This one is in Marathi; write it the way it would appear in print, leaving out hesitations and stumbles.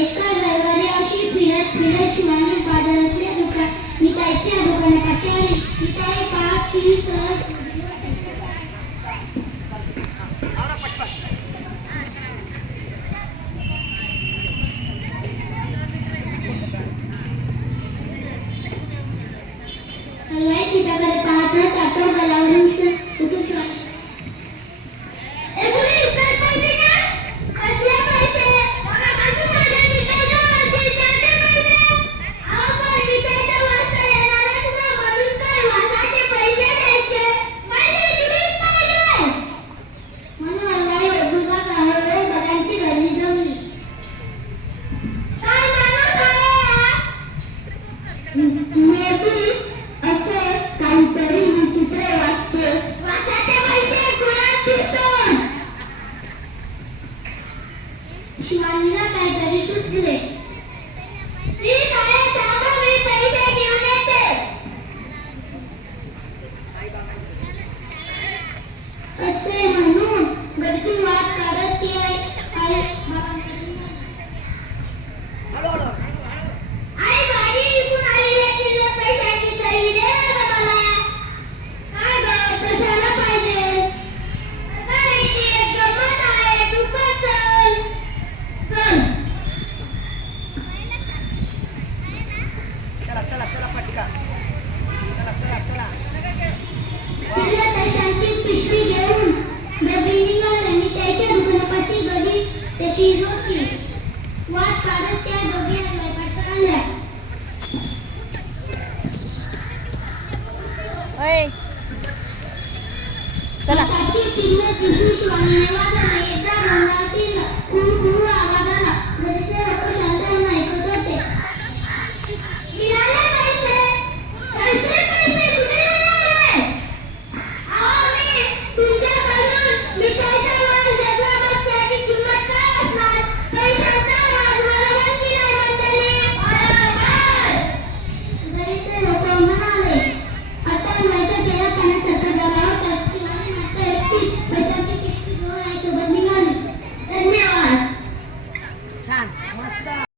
एका रविवारी अशी फिरत फिरत शिवानी बाजारातल्या मिठाईच्या दुकानापाशी आली. मिठाई पाहत ती सहज हलवाई तिच्याकडे पाहतच आठवण गलावरून उठून शिवानी शिवानीला काहीतरी सुचले. असे म्हणून गडीतून वाद काढत ती आई बाई इकडून आलेल्या शिल्लक पैशाची तरी दे ना मला. काय ग कशाला पाहिजे? नाही ती एक गंमत आहे. तू पण चल. चला चला चला पटका. चला चला चला. तिला पैशांची पिशवी घेऊन दोघी निघाले. मिठाईच्या दुकानापाशी गडी तशी होती. वाद काढत त्या दोघी हलवाईकडे आल्या. चला शिवानीने वाजवले. एकदा रंगातील खूप आवाज आला. गडीचे लोक शांत ऐकत होते. मिळाले पैसे. पैसे पैसे कुठे मिळाले? अहो मी तुमच्याकडून मिठाईचा माल घेतला मग त्याची किंमत काय असणार? पैशाचा माल मला माहिती नाही मंडळी. बरोबर. गडीचे लोक म्हणाले. आता माहिती केला त्याने सतत झाला होता. शिवानी मात्र एकटी पैशाची पिशवी घेऊन आईसोबत निघाली. धन्यवाद. छान मस्त.